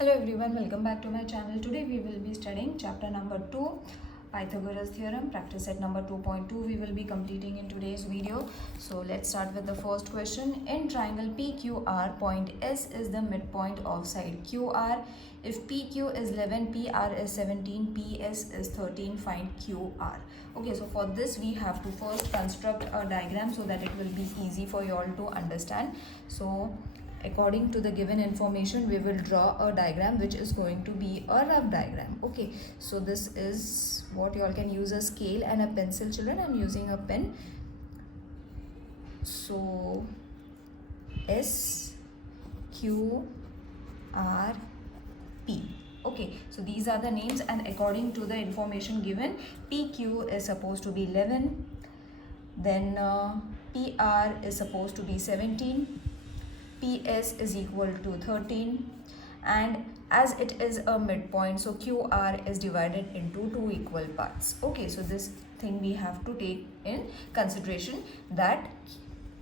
Hello everyone, welcome back to my channel. Today we will be studying chapter number 2, Pythagoras theorem, practice set number 2.2. We will be completing in today's video. So let's start with the first question. In triangle PQR, point S is the midpoint of side QR. If PQ is 11, PR is 17, PS is 13, find QR. Okay, so for this we have to first construct a diagram so that it will be easy for you all to understand. So according to the given information, we will draw a diagram which is going to be a rough diagram. Okay, so this is what you all can use a scale and a pencil. Children, I'm using a pen. So S, Q, R, P. Okay, so these are the names, and according to the information given, PQ is supposed to be 11, then PR is supposed to be 17, PS is equal to 13, and as it is a midpoint, so QR is divided into two equal parts. Okay, so this thing we have to take in consideration, that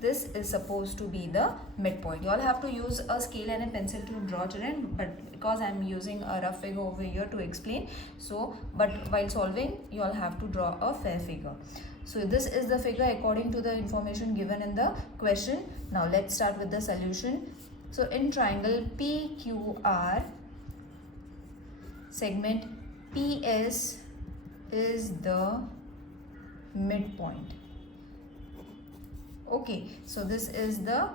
this is supposed to be the midpoint. You all have to use a scale and a pencil to draw, children, but because I'm using a rough figure over here to explain, so but while solving you all have to draw a fair figure. So this is the figure according to the information given in the question. Now let's start with the solution. So in triangle PQR, segment PS is the midpoint. Okay, so this is the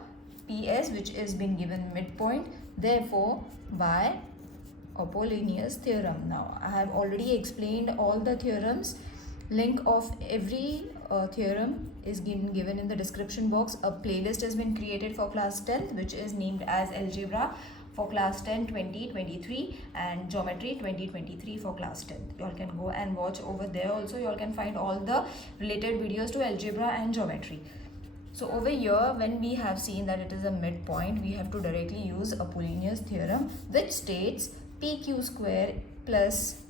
PS which is been given midpoint. Therefore, by Apollonius theorem. Now I have already explained all the theorems. Link of every theorem is given in the description box. A playlist has been created for class 10th which is named as algebra for class 10 2023 and geometry 2023 for class 10th. You all can go and watch over there. Also you all can find all the related videos to algebra and geometry. So over here, when we have seen that it is a midpoint, we have to directly use Apollonius theorem, which states PQ square plus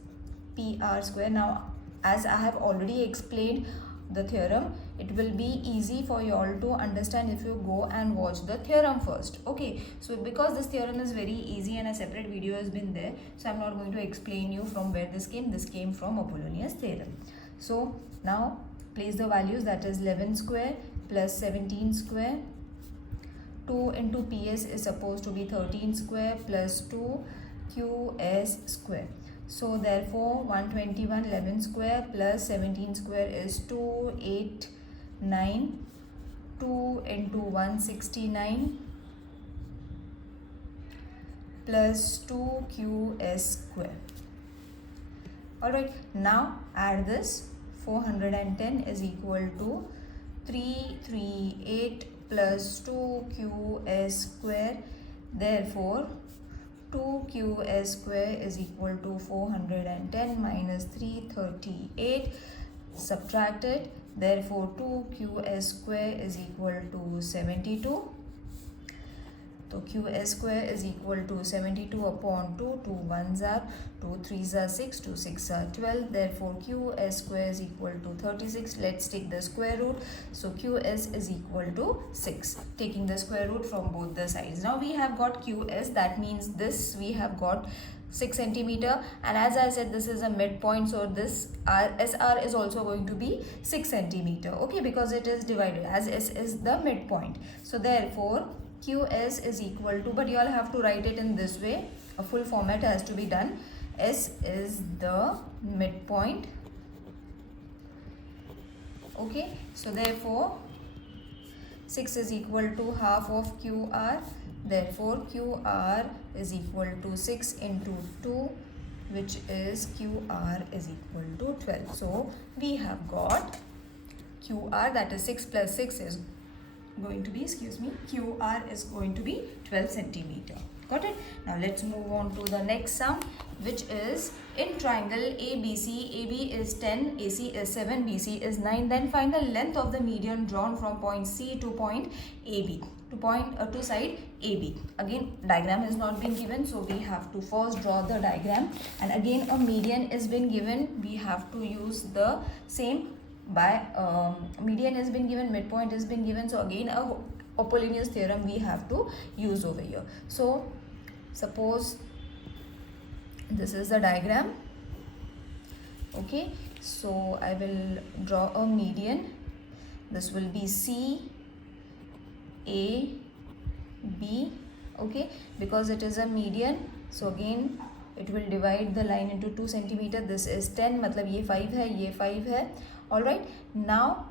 PR square. Now as I have already explained the theorem, it will be easy for you all to understand if you go and watch the theorem first. Okay, so because this theorem is very easy and a separate video has been there, so I'm not going to explain you from where this came from Apollonius theorem. So now place the values, that is 11 square plus 17 square. 2 into PS is supposed to be 13 square plus 2 QS square. So therefore 121 11 square plus 17 square is 289. 2 into 169 plus 2 QS square. Alright, now add this. 410 is equal to 338 plus 2QS square. Therefore 2QS square is equal to 410 minus 338, subtracted. Therefore 2QS square is equal to 72. So QS square is equal to 72 upon 2. 2 1s are 2 3s are 6, 2 6 are 12. Therefore QS square is equal to 36. Let's take the square root. So QS is equal to 6, taking the square root from both the sides. Now we have got QS, that means this we have got 6 centimeter, and as I said this is a midpoint, so this SR is also going to be 6 centimeter. Okay, because it is divided as S is the midpoint. So therefore QS is equal to, but you all have to write it in this way, a full format has to be done. S is the midpoint. Okay, so therefore 6 is equal to half of QR. Therefore QR is equal to 6 into 2, which is QR is equal to 12. So we have got QR, that is 6 plus 6 is going to be, QR is going to be 12 centimeter. Got it? Now let's move on to the next sum, which is in triangle ABC. AB is 10, AC is 7, BC is 9. Then find the length of the median drawn from point C to point AB, to side AB. Again, diagram has not been given, so we have to first draw the diagram, and again a median is been given. We have to use the same. By median has been given, midpoint has been given, so again a Apollonius theorem we have to use over here. So suppose this is the diagram. Okay, so I will draw a median. This will be C A B. Okay, because it is a median, so again it will divide the line into 2 centimeter. This is 10, मतलब ये 5 है, ये 5 है. All right, now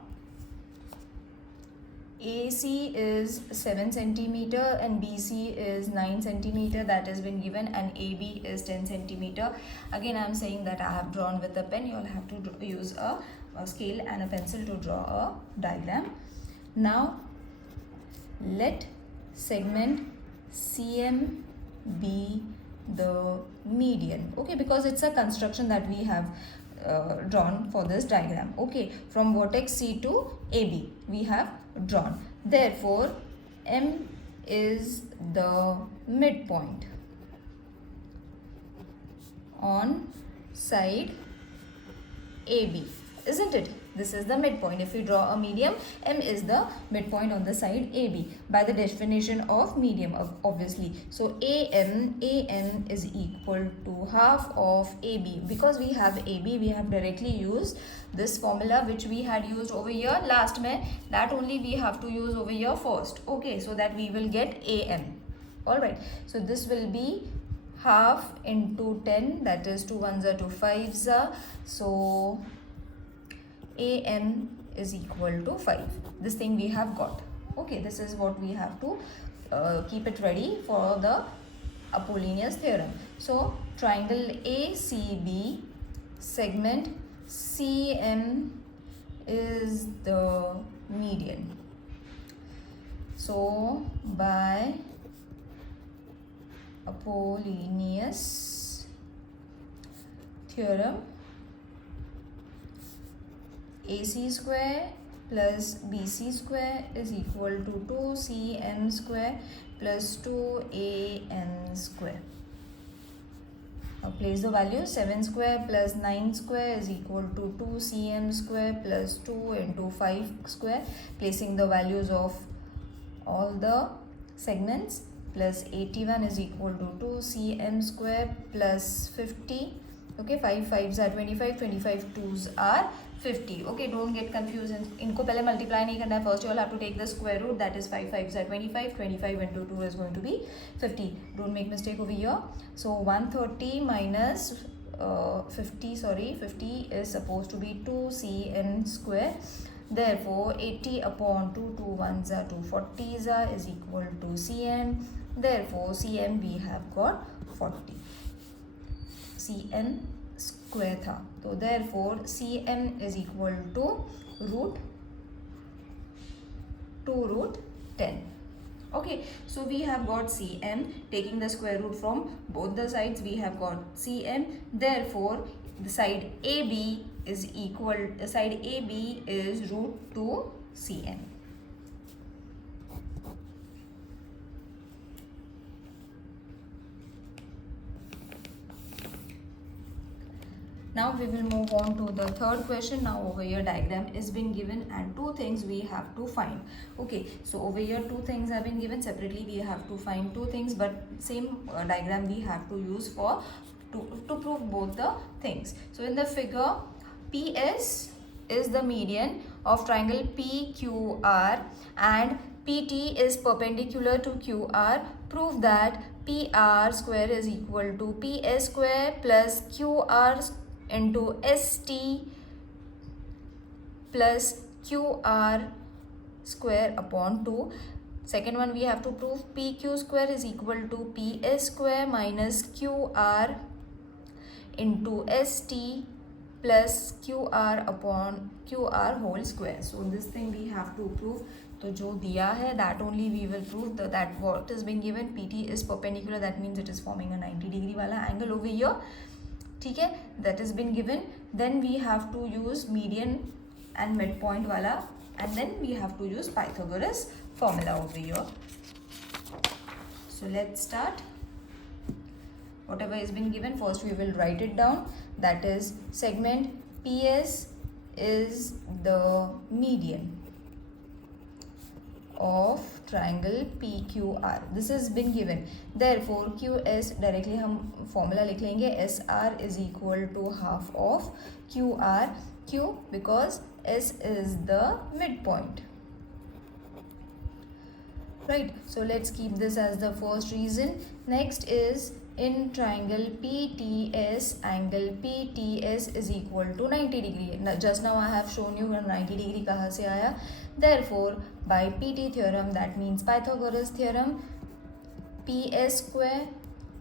AC is 7 centimeter and BC is 9 centimeter, that has been given, and AB is 10 centimeter. Again I am saying that I have drawn with a pen. You all have to use a scale and a pencil to draw a diagram. Now let segment CM be the median. Okay, because it's a construction that we have drawn for this diagram. Okay, from vertex C to AB we have drawn. Therefore M is the midpoint on side AB, isn't it? This is the midpoint. If we draw a medium, M is the midpoint on the side AB by the definition of medium, obviously. So AM is equal to half of AB. Because we have AB, we have directly used this formula which we had used over here last mein. That only we have to use over here first. Okay, so that we will get AM. Alright, so this will be half into 10, that is 2 ones are 2 5s are. So AM is equal to 5. This thing we have got. Okay, this is what we have to keep it ready for the Apollonius theorem. So triangle ACB, segment CM is the median. So by Apollonius theorem, AC square plus BC square is equal to 2CM square plus 2AN square. Now place the value. 7 square plus 9 square is equal to 2CM square plus 2 into 5 square. Placing the values of all the segments, plus 81 is equal to 2CM square plus 50. Okay, 5 5s are 25, 25 2s are 50. Okay, don't get confused. इनको पहले multiply नहीं करना है. First you all have to take the square root, that is 5 5s are 25, 25 into 2 is going to be 50. Don't make mistake over here. So 130 minus 50 is supposed to be 2CM square. Therefore 80 upon 2, 2 ones are 2 40s are is equal to CM. Therefore CM we have got 40. CM square था, तो therefore CM is equal to root 2 root 10. Okay, so we have got CM. Taking the square root from both the sides, we have got CM. Therefore the side AB is root 2 CM. Now we will move on to the third question. Now over here diagram is been given and two things we have to find. Okay, so over here two things have been given. Separately we have to find two things, but same diagram we have to use for to prove both the things. So in the figure, PS is the median of triangle PQR and PT is perpendicular to QR. Prove that PR square is equal to PS square plus QR into ST plus QR square upon 2. Second one, we have to prove PQ square is equal to PS square minus QR into ST plus QR upon QR whole square. So this thing we have to prove. तो जो दिया है that only we will prove that what is being given. PT is perpendicular, that means it is forming a 90 degree वाला angle over here. ठीक है, that has been given. Then we have to use median and midpoint वाला, and then we have to use Pythagoras formula over here. So let's start. Whatever has been given, first we will write it down. That is segment PS is the median of triangle PQR. This has been given. Therefore QS directly हम formula लिख लेंगे, SR is equal to half of QR. Q because S is the midpoint. Right, so let's keep this as the first reason. Next is in triangle PTS, angle PTS is equal to 90 degree. Now, just now I have shown you 90 degree कहाँ से आया. Therefore, by PT theorem, that means Pythagoras theorem, PS square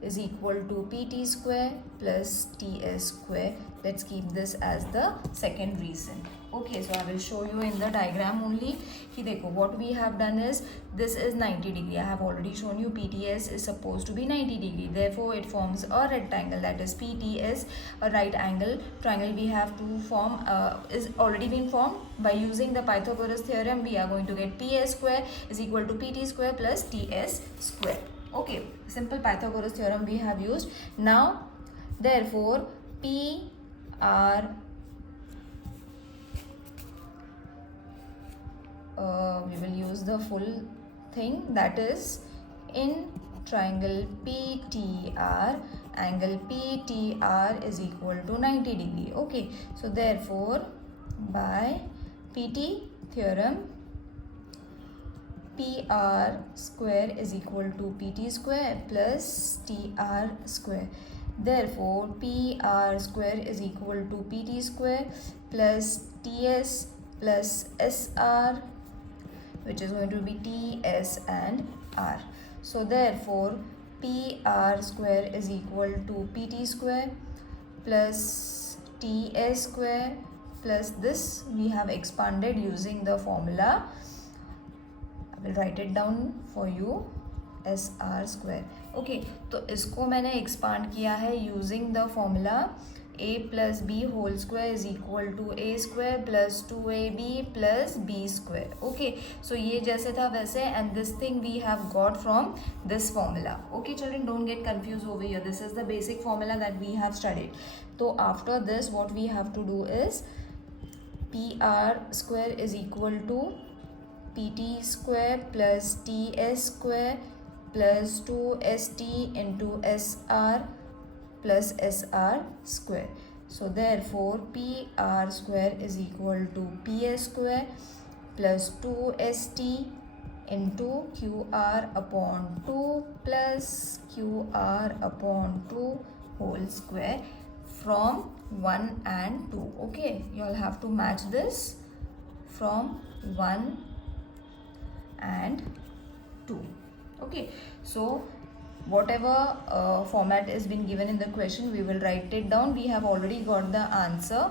is equal to PT square plus TS square. Let's keep this as the second reason. Okay, so I will show you in the diagram only. कि देखो, what we have done is, this is 90 degree. I have already shown you PTS is supposed to be 90 degree. Therefore, it forms a rectangle, that is PTS, a right angle triangle we have to form is already been formed. By using the Pythagoras theorem, we are going to get PS square is equal to PT square plus TS square. Okay, simple Pythagoras theorem we have used. Now, therefore, PR we will use the full thing, that is in triangle PTR, angle PTR is equal to 90 degree. Okay, so therefore by PT theorem, PR square is equal to PT square plus TR square. Therefore PR square is equal to PT square plus TS plus SR, which is going to be TS and R. So therefore PR square is equal to PT square plus TS square plus this we have expanded using the formula. I will write it down for you, SR square. Okay, तो इसको मैंने expand किया है using the formula a plus b whole square is equal to a square plus 2ab plus b square. Okay, so ये जैसे था वैसे, and this thing we have got from this formula. Okay children, don't get confused over here. This is the basic formula that we have studied. So after this what we have to do is PR square is equal to PT square plus TS square plus 2ST into SR plus SR square. So therefore PR square is equal to PS square plus 2ST into QR upon 2 plus QR upon 2 whole square from 1 and 2. Okay, you all have to match this from 1 and 2. Okay, so whatever format is been given in the question, we will write it down. We have already got the answer.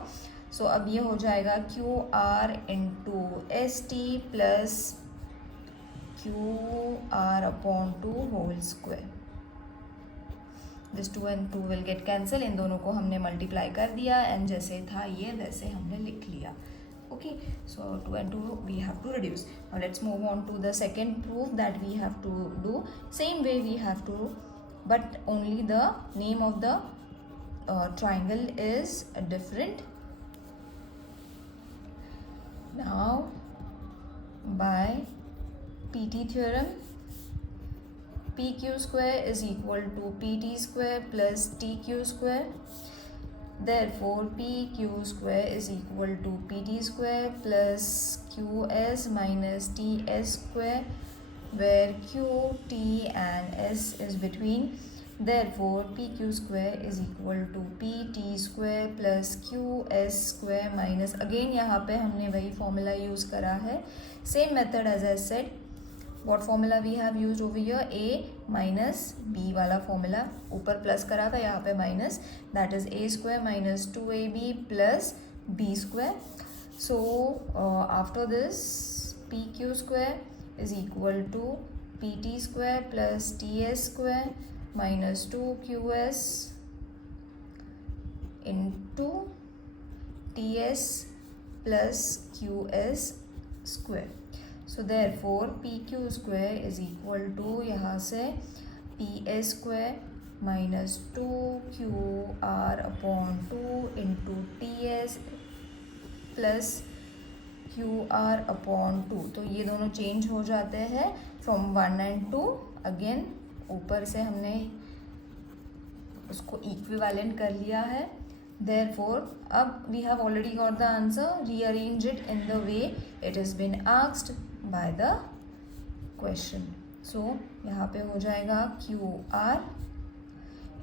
So अब ये हो जाएगा QR into ST plus QR upon 2 whole square. This 2 and 2 will get cancel. इन दोनों को हमने multiply कर दिया and जैसे था ये वैसे हमने लिख लिया. Okay, so 2 and 2 we have to reduce. Now let's move on to the second proof that we have to do. Same way we have to, but only the name of the triangle is different. Now by PT theorem, PQ square is equal to PT square plus TQ square. Therefore PQ square is equal to PT square plus QS minus TS square, where Q, T and S is between. Therefore PQ square is equal to PT square plus QS square minus, again यहाँ पे हमने वही formula use करा है, same method as I said. What formula we have used over here? A minus B वाला formula, ऊपर plus करा था, यहाँ पे minus, that is A square minus 2AB plus B square. So after this PQ square is equal to PT square plus TS square minus 2QS into TS plus QS square. So therefore PQ square is equal to, यहाँ से PS square minus 2QR upon 2 into TS plus Q R upon 2, तो ये दोनों change हो जाते हैं from 1 and 2. Again ऊपर से हमने उसको इक्विवेलेंट कर लिया है. Therefore, अब we have already got the answer. Rearrange it in the way it has been asked by the question. So यहाँ पे हो जाएगा Q R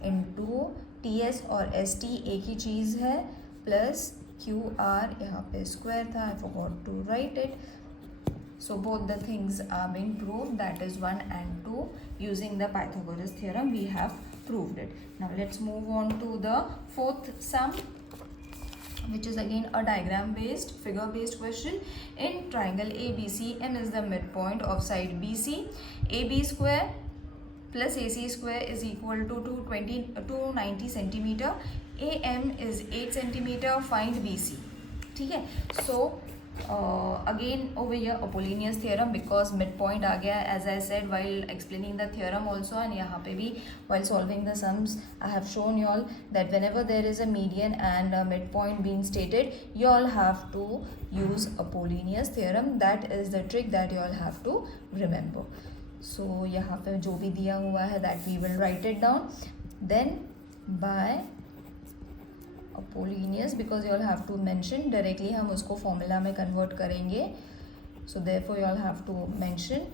into T S और एस टी एक ही चीज़ है प्लस क्यू आर, यहाँ पे स्क्वायर था, I forgot to write it. So both the things are being proved, that is 1 and 2. Using the Pythagoras theorem we have proved it. Now let's move on to the fourth sum, which is again a diagram based, figure based question. In triangle ABC, M is the midpoint of side BC. AB square plus AC square is equal to 290 centimeter. AM is 8 centimeter. Find BC. ठीक है. So again over here Apollonius theorem, because midpoint आ गया as I said while explaining the theorem also, and यहाँ पे भी while solving the sums I have shown you all that whenever there is a median and a midpoint being stated, you all have to use Apollonius theorem. That is the trick that you all have to remember. So यहाँ पे जो भी दिया हुआ है that we will write it down. Then by Apollonius, because you all have to mention directly, हम उसको formula में कन्वर्ट करेंगे. So therefore you all have to mention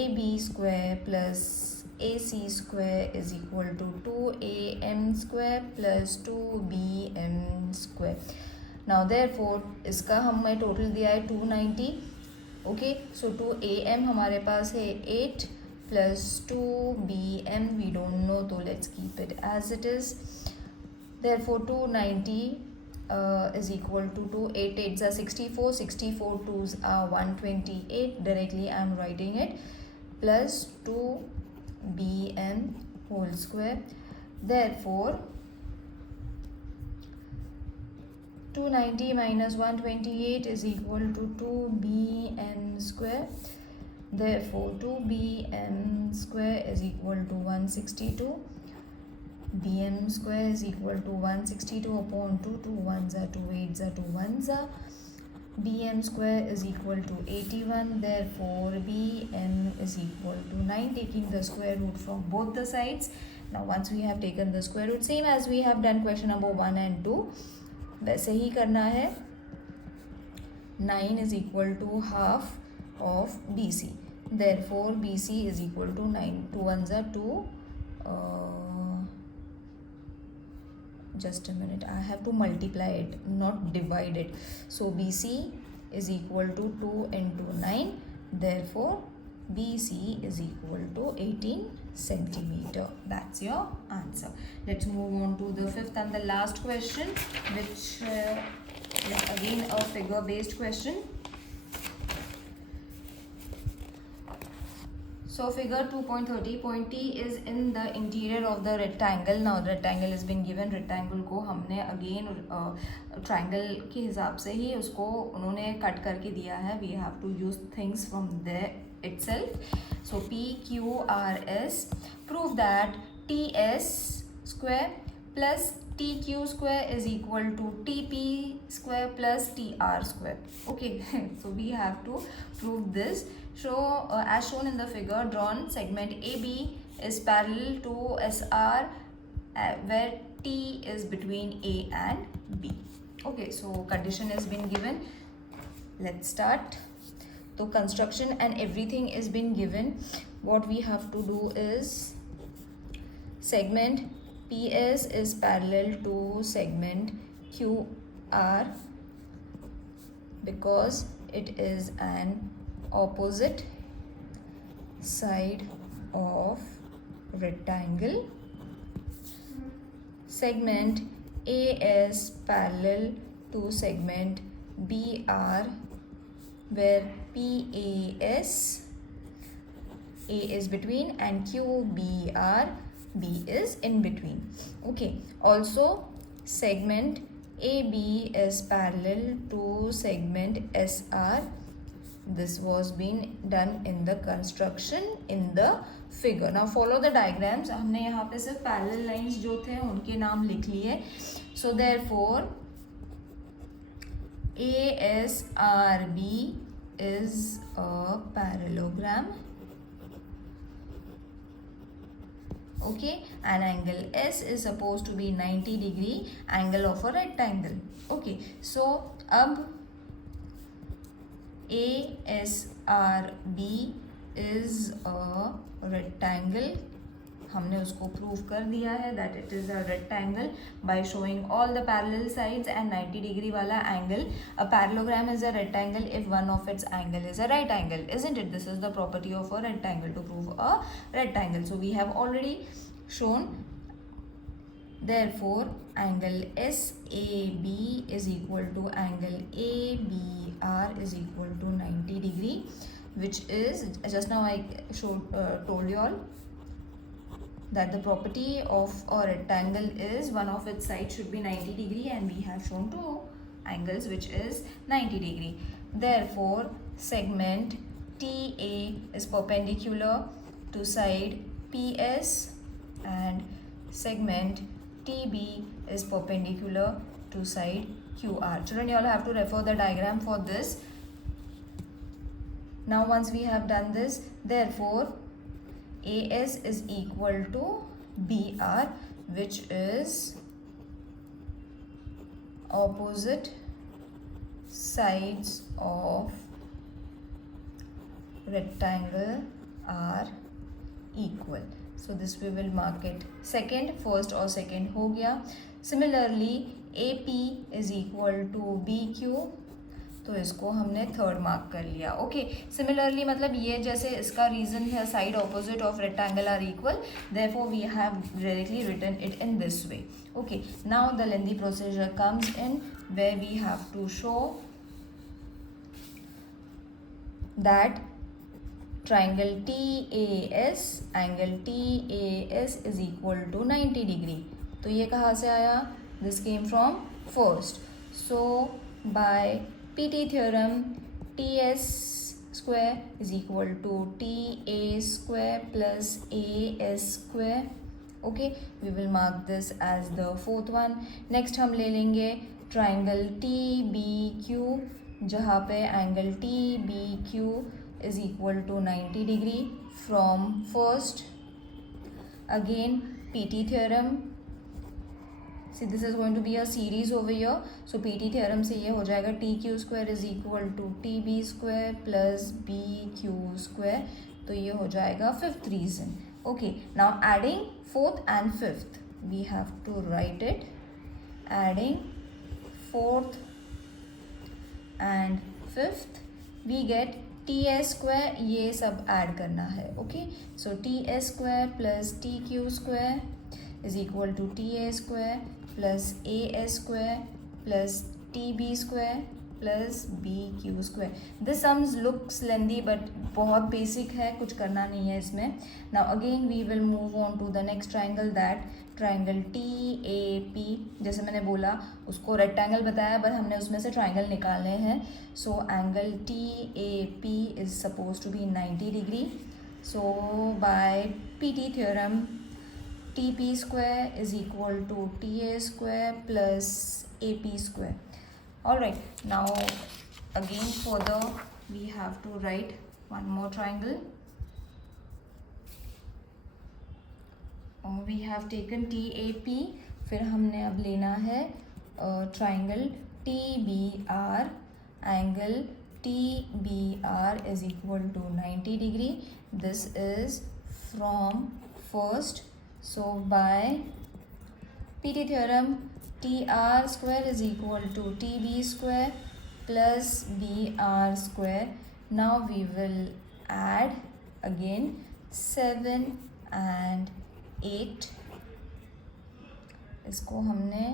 AB square plus AC square is equal to 2AM square plus 2BM square. Now therefore इसका हमें total दिया है 290. Okay, सो 2AM हमारे पास है 8 plus 2BM we don't know, तो let's keep it as it is. Therefore 290 is equal to 2, 8 8s are 64, 64 2s are 128, directly I am writing it, plus 2BM whole square. Therefore 290 minus 128 is equal to 2BM square. Therefore 2BM square is equal to 162. BM square is equal to 162 upon 2, 2 1s are 2, 8s are 2 1s are. BM square is equal to 81. Therefore BM is equal to 9, taking the square root from both the sides. Now once we have taken the square root, same as we have done question number 1 and 2, वैसे ही करना है. 9 is equal to half of BC. Therefore BC is equal to 9. 2 1s are 2. Just a minute, I have to multiply it, not divide it. So BC is equal to 2 into 9. Therefore BC is equal to 18 centimeter. That's your answer. Let's move on to the fifth and the last question, which is again a figure based question. So figure 2.30, point T is in the interior of the rectangle. Now the rectangle has been given. Rectangle को हमने again triangle के हिसाब से ही उसको उन्होंने cut करके दिया है. We have to use things from there itself. So PQRS, prove that TS square plus TQ square is equal to TP square plus TR square. Okay, so we have to prove this. So as shown in the figure, drawn segment AB is parallel to SR where T is between A and B. Okay, so condition has been given. Let's start. So construction and everything is been given. What we have to do is segment PS is parallel to segment QR because it is an opposite side of rectangle. Segment AS parallel to segment BR where PAS, A is between and QBR, B is in between. Okay, also segment AB is parallel to segment SR. This was being done in the construction in the figure. Now follow the diagrams. हमने यहाँ पे सिर्फ parallel lines जो थे उनके नाम लिख लिए. So therefore ASRB is a parallelogram. Okay, and angle S is supposed to be 90 degree angle of a rectangle. Okay, so अब ASRB is a rectangle. हमने उसको प्रूव कर दिया है that it is a rectangle by showing all the parallel sides and 90 degree वाला angle. A parallelogram is a rectangle if one of its angle is a right angle, isn't it? This is the property of a rectangle to prove a rectangle. So we have already shown. Therefore angle SAB is equal to angle ABR is equal to 90 degree, which is just now I told you all that the property of a rectangle is one of its sides should be 90 degree, and we have shown two angles which is 90 degree. Therefore segment TA is perpendicular to side PS and segment TB is perpendicular to side QR. Children, you all have to refer the diagram for this. Now once we have done this, therefore AS is equal to BR, which is opposite sides of rectangle are equal. So this we will mark it second, first और second हो गया. Similarly AP is equal to BQ, तो इसको हमने third mark कर लिया. Okay, similarly मतलब ये जैसे इसका रीजन है side opposite of rectangle are equal, therefore we have directly written it in this way. Okay, now the lengthy procedure comes in where we have to show that triangle TAS, angle TAS is equal to 90 degree. तो ये कहाँ से आया? This came from first. So by PT theorem, TS square is equal to TA square plus AS square. Okay, we will mark this as the fourth one. Next हम ले लेंगे triangle TBQ, जहाँ पे angle TBQ is equal to 90 degree from first. Again PT theorem, see this is going to be a series over here, so PT theorem से ये हो जाएगा TQ square is equal to TB square plus BQ square, तो ये हो जाएगा fifth reason. Okay, now adding fourth and fifth, we have to write it. Adding fourth and fifth, we get TS square, ये सब add करना है. Okay, so TS square plus TQ square is equal to TA square plus AS square plus TB square plus BQ square. This sums looks lengthy but बहुत basic है, कुछ करना नहीं है इसमें. Now again we will move on to the next triangle, that triangle TAP. जैसे मैंने बोला उसको रेक्टेंगल बताया बट हमने उसमें से ट्राइंगल निकालने हैं. So angle TAP is supposed to be 90 degree. So by PT theorem, TP square is equal to TA square plus AP square. Alright, now again further we have to write one more triangle. We have taken TAP, फिर हमने अब लेना है triangle TBR. Angle TBR is equal to 90 degree. This is from first. So by PT theorem, TR square is equal to TB square plus BR square. Now we will add again 7 and 8. इसको हमने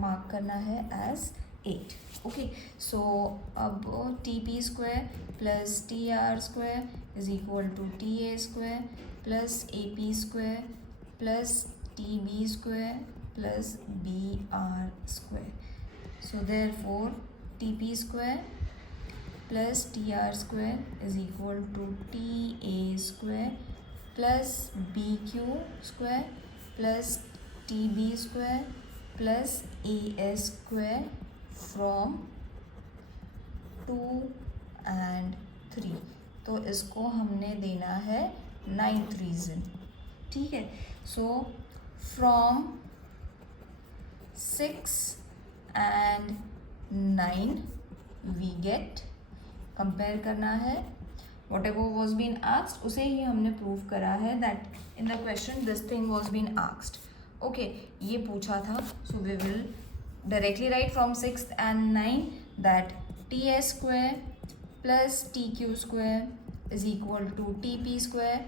mark करना है as 8. Okay, so अब TP square plus TR square is equal to TA square plus AP square plus TB square plus BR square. So therefore TP square plus TR square is equal to TA square plus BQ square plus TB square plus AS square from 2 and 3, तो इसको हमने देना है 9th reason, ठीक है। So from 6 and 9 we get, compare करना है whatever was been asked, उसे ही हमने प्रूव करा है that in the question this thing was been asked. Okay, ये पूछा था, so we will directly write from 6 and 9 that T S square plus T Q square is equal to T P square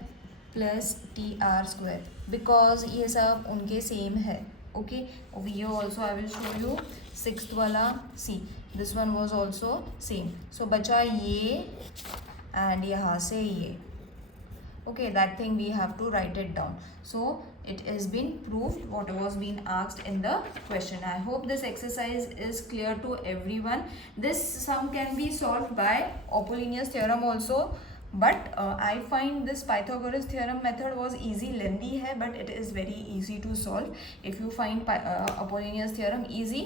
plus T R square, because ये सब उनके same है। Okay, over here also I will show you 6th वाला, see this one was also same, so बचा ये and यहाँ से ये। Okay, that thing we have to write it down, so it has been proved what was being asked in the question. I hope this exercise is clear to everyone. This sum can be solved by Apollonius theorem also, but I find this Pythagoras theorem method was easy, lengthy है, but it is very easy to solve. If you find Apollonius theorem easy,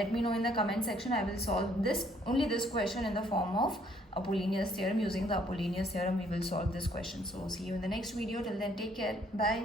let me know in the comment section. I will solve this question in the form of Apollonius theorem. Using the Apollonius theorem we will solve this question. So see you in the next video. Till then, take care. Bye.